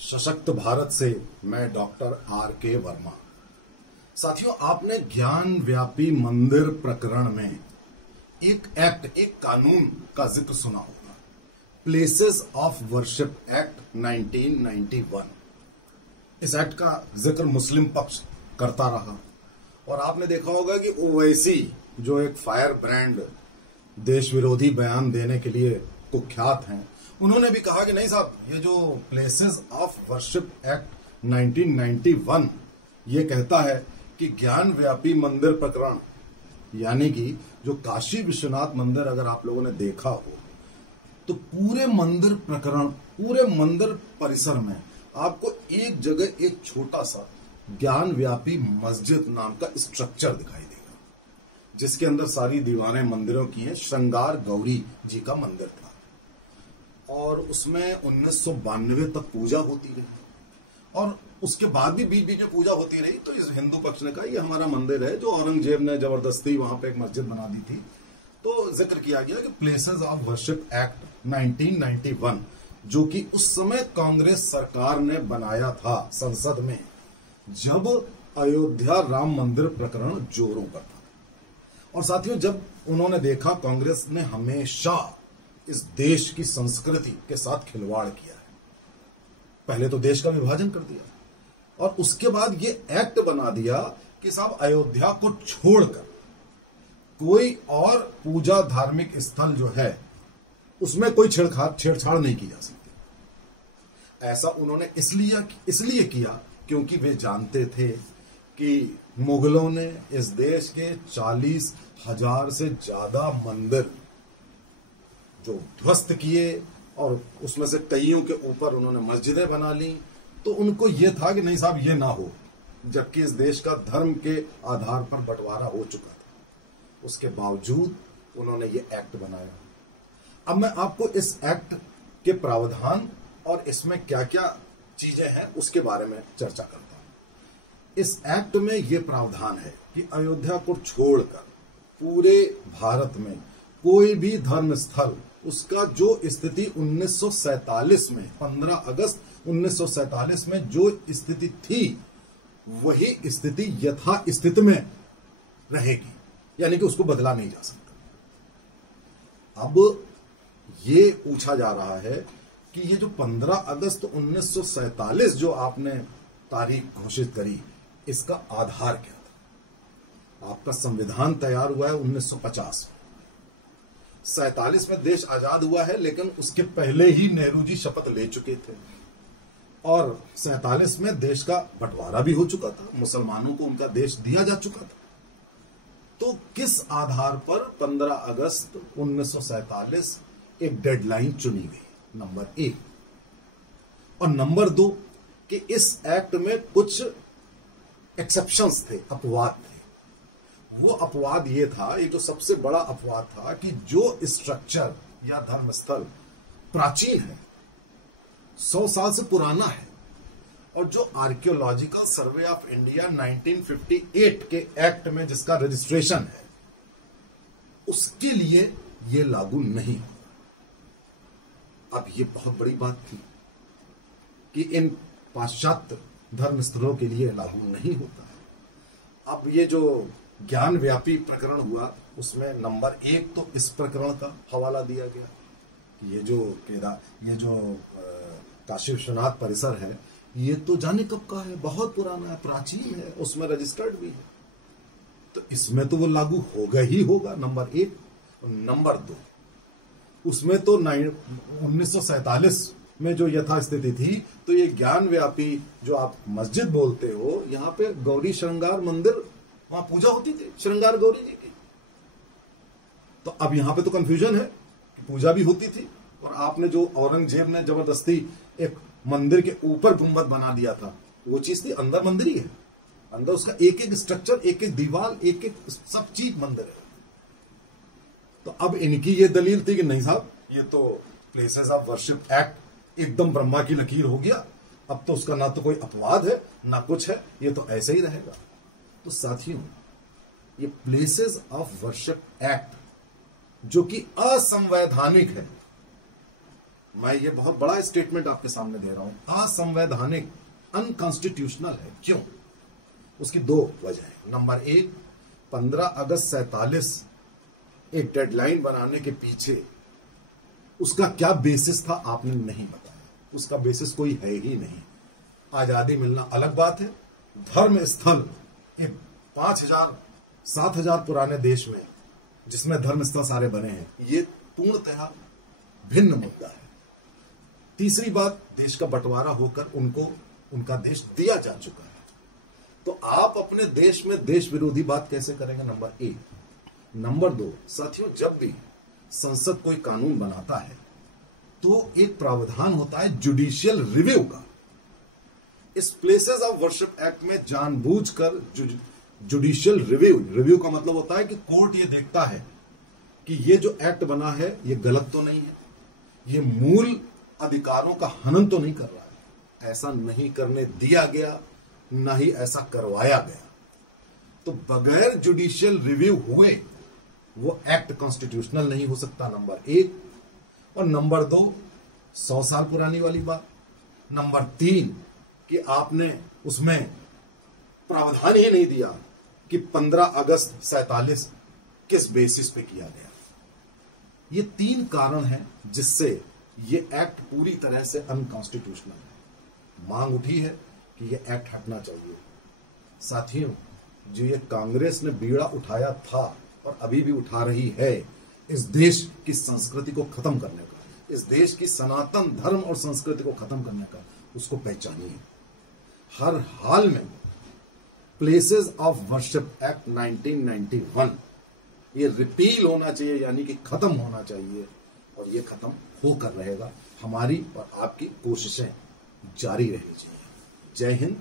सशक्त भारत से मैं डॉक्टर आर के वर्मा। साथियों, आपने ज्ञान व्यापी मंदिर प्रकरण में एक एक्ट, एक कानून का जिक्र सुना होगा, प्लेसेस ऑफ वर्शिप एक्ट 1991। इस एक्ट का जिक्र मुस्लिम पक्ष करता रहा और आपने देखा होगा कि ओवैसी, जो एक फायर ब्रांड देश विरोधी बयान देने के लिए कुख्यात हैं, उन्होंने भी कहा कि नहीं साहब, ये जो प्लेसेस ऑफ वर्शिप एक्ट 1991 ये कहता है कि ज्ञान व्यापी मंदिर प्रकरण, यानी कि जो काशी विश्वनाथ मंदिर अगर आप लोगों ने देखा हो तो पूरे मंदिर प्रकरण, पूरे मंदिर परिसर में आपको एक जगह एक छोटा सा ज्ञान व्यापी मस्जिद नाम का स्ट्रक्चर दिखाई देगा, जिसके अंदर सारी दीवारें मंदिरों की हैं। श्रृंगार गौरी जी का मंदिर था और उसमें 1992 तक पूजा होती रही और उसके बाद भी बीच बीच में पूजा होती रही। तो इस हिंदू पक्ष ने कहा ये हमारा मंदिर है, जो औरंगजेब ने जबरदस्ती वहां पे एक मस्जिद बना दी थी। तो जिक्र किया गया कि प्लेसेस ऑफ वर्शिप एक्ट 1991, जो कि उस समय कांग्रेस सरकार ने बनाया था संसद में, जब अयोध्या राम मंदिर प्रकरण जोरों पर था। और साथियों, जब उन्होंने देखा कांग्रेस ने हमेशा इस देश की संस्कृति के साथ खिलवाड़ किया है, पहले तो देश का विभाजन कर दिया और उसके बाद ये एक्ट बना दिया कि साहब अयोध्या को छोड़कर कोई और पूजा धार्मिक स्थल जो है उसमें कोई छेड़छाड़ नहीं की जा सकती। ऐसा उन्होंने इसलिए किया क्योंकि वे जानते थे कि मुगलों ने इस देश के 40,000 से ज्यादा मंदिर जो ध्वस्त किए और उसमें से कईयों के ऊपर उन्होंने मस्जिदें बना ली। तो उनको यह था कि नहीं साहब, ये ना हो, जबकि इस देश का धर्म के आधार पर बंटवारा हो चुका था। उसके बावजूद उन्होंने ये एक्ट बनाया। अब मैं आपको इस एक्ट के प्रावधान और इसमें क्या क्या चीजें हैं उसके बारे में चर्चा करता हूं। इस एक्ट में यह प्रावधान है कि अयोध्या को छोड़कर पूरे भारत में कोई भी धर्म स्थल, उसका जो स्थिति 1947 में, 15 अगस्त 1947 में जो स्थिति थी, वही स्थिति यथा स्थिति में रहेगी, यानी कि उसको बदला नहीं जा सकता। अब ये पूछा जा रहा है कि ये जो 15 अगस्त 1947 जो आपने तारीख घोषित करी, इसका आधार क्या था? आपका संविधान तैयार हुआ है 1950 में, 47 में देश आजाद हुआ है, लेकिन उसके पहले ही नेहरू जी शपथ ले चुके थे और 47 में देश का बंटवारा भी हो चुका था, मुसलमानों को उनका देश दिया जा चुका था। तो किस आधार पर 15 अगस्त 1947 एक डेडलाइन चुनी गई? नंबर 1। और नंबर 2 कि इस एक्ट में कुछ एक्सेप्शंस थे, अपवाद थे। वो अपवाद ये था, ये जो सबसे बड़ा अपवाद था, कि जो स्ट्रक्चर या धर्मस्थल प्राचीन है, 100 साल से पुराना है, और जो आर्कियोलॉजिकल सर्वे ऑफ इंडिया 1958 के एक्ट में जिसका रजिस्ट्रेशन है, उसके लिए ये लागू नहीं होगा। अब ये बहुत बड़ी बात थी कि इन पाश्चात्य धर्मस्थलों के लिए लागू नहीं होता है। अब ये जो ज्ञान व्यापी प्रकरण हुआ, उसमें नंबर 1 तो इस प्रकरण का हवाला दिया गया। ये जो काशी विश्वनाथ परिसर है, ये तो जाने कब का है, बहुत पुराना है, प्राचीन है, उसमें रजिस्टर्ड भी है, तो इसमें तो वो लागू होगा ही होगा, नंबर 1। नंबर 2, उसमें तो 1947 में जो यथास्थिति थी, तो ये ज्ञान व्यापी जो आप मस्जिद बोलते हो, यहाँ पे गौरी श्रृंगार मंदिर, वहां पूजा होती थी श्रृंगार गौरी जी की। तो अब यहां पे तो कंफ्यूजन है कि पूजा भी होती थी, और आपने जो औरंगजेब ने जबरदस्ती एक मंदिर के ऊपर गुंबद बना दिया था, वो चीज थी अंदर मंदिर ही है, अंदर उसका एक एक स्ट्रक्चर, एक एक दीवार, एक एक सब चीज मंदिर है। तो अब इनकी ये दलील थी कि नहीं साहब, ये तो प्लेसेस ऑफ वर्शिप एक्ट एकदम ब्रह्मा की लकीर हो गया, अब तो उसका ना तो कोई अपवाद है ना कुछ है, ये तो ऐसे ही रहेगा। तो साथियों, ये प्लेसेस ऑफ वर्शिप एक्ट जो कि असंवैधानिक है, मैं ये बहुत बड़ा स्टेटमेंट आपके सामने दे रहा हूं, असंवैधानिक, अनकॉन्स्टिट्यूशनल है। क्यों? उसकी दो वजह है। नंबर एक, 15 अगस्त 47 एक डेडलाइन बनाने के पीछे उसका क्या बेसिस था आपने नहीं बताया। उसका बेसिस कोई है ही नहीं। आजादी मिलना अलग बात है, धर्म स्थल एक 5000 7000 पुराने देश में जिसमें धर्म स्थल सारे बने हैं, ये पूर्णतः भिन्न मुद्दा है। तीसरी बात, देश का बंटवारा होकर उनको उनका देश दिया जा चुका है। तो आप अपने देश में देश विरोधी बात कैसे करेंगे? नंबर एक। नंबर दो, साथियों, जब भी संसद कोई कानून बनाता है तो एक प्रावधान होता है जुडिशियल रिव्यू का। इस प्लेसेस ऑफ वर्शिप एक्ट में जानबूझकर जुडिशियल रिव्यू का मतलब होता है कि कोर्ट ये देखता है कि ये जो एक्ट बना है ये गलत तो नहीं है, ये मूल अधिकारों का हनन तो नहीं कर रहा है। ऐसा नहीं करने दिया गया, ना ही ऐसा करवाया गया। तो बगैर जुडिशियल रिव्यू हुए वो एक्ट कॉन्स्टिट्यूशनल नहीं हो सकता, नंबर एक। और नंबर दो, 100 साल पुरानी वाली बात। नंबर तीन, कि आपने उसमें प्रावधान ही नहीं दिया कि 15 अगस्त 47 किस बेसिस पे किया गया। ये तीन कारण हैं जिससे ये एक्ट पूरी तरह से अनकॉन्स्टिट्यूशनल है। मांग उठी है कि ये एक्ट हटना चाहिए। साथियों, जो ये कांग्रेस ने बीड़ा उठाया था और अभी भी उठा रही है, इस देश की संस्कृति को खत्म करने का, इस देश की सनातन धर्म और संस्कृति को खत्म करने का, उसको पहचानिए। हर हाल में प्लेसेस ऑफ वर्शिप एक्ट 1991 ये रिपील होना चाहिए, यानी कि खत्म होना चाहिए। और ये खत्म होकर रहेगा। हमारी और आपकी कोशिशें जारी रहनी चाहिए। जय हिंद,